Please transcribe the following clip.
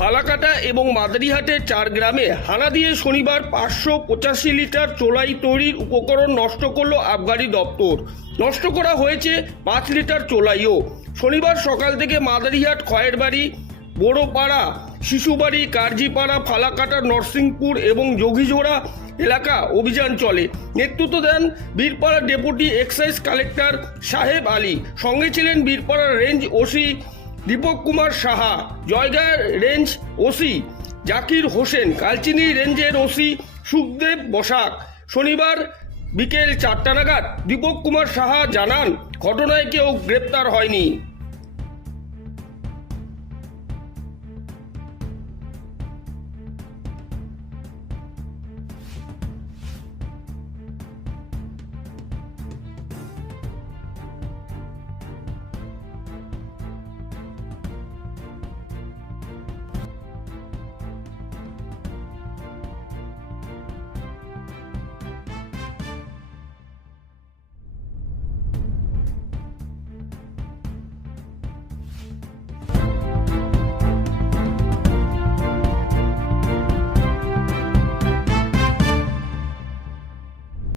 ফালাকাটা এবং মাদারিহাটের চার গ্রামে হানা দিয়ে শনিবার পাঁচশো পঁচাশি লিটার চোলাই তৈরির উপকরণ নষ্ট করল আবগারি দপ্তর। নষ্ট করা হয়েছে পাঁচ লিটার চোলাইও। শনিবার সকাল থেকে মাদারিহাট খয়ের বাড়ি, বড়োপাড়া, শিশুবাড়ি, কার্জিপাড়া, ফালাকাটা, নরসিংপুর এবং যোগীজোড়া এলাকা অভিযান চলে। নেতৃত্ব দেন বীরপাড়া ডেপুটি এক্সাইজ কালেক্টর সাহেব আলী। সঙ্গে ছিলেন বীরপাড়া রেঞ্জ ওসি দীপক কুমার সাহা জয়গার রেঞ্জ ওসি, জাকির হোসেন, কালচিনি রেঞ্জের ওসি সুখদেব বসাক। শনিবার বিকেল চারটা নাগাদ দীপক কুমার সাহা জানান, ঘটনায় কেউ গ্রেপ্তার হয়নি।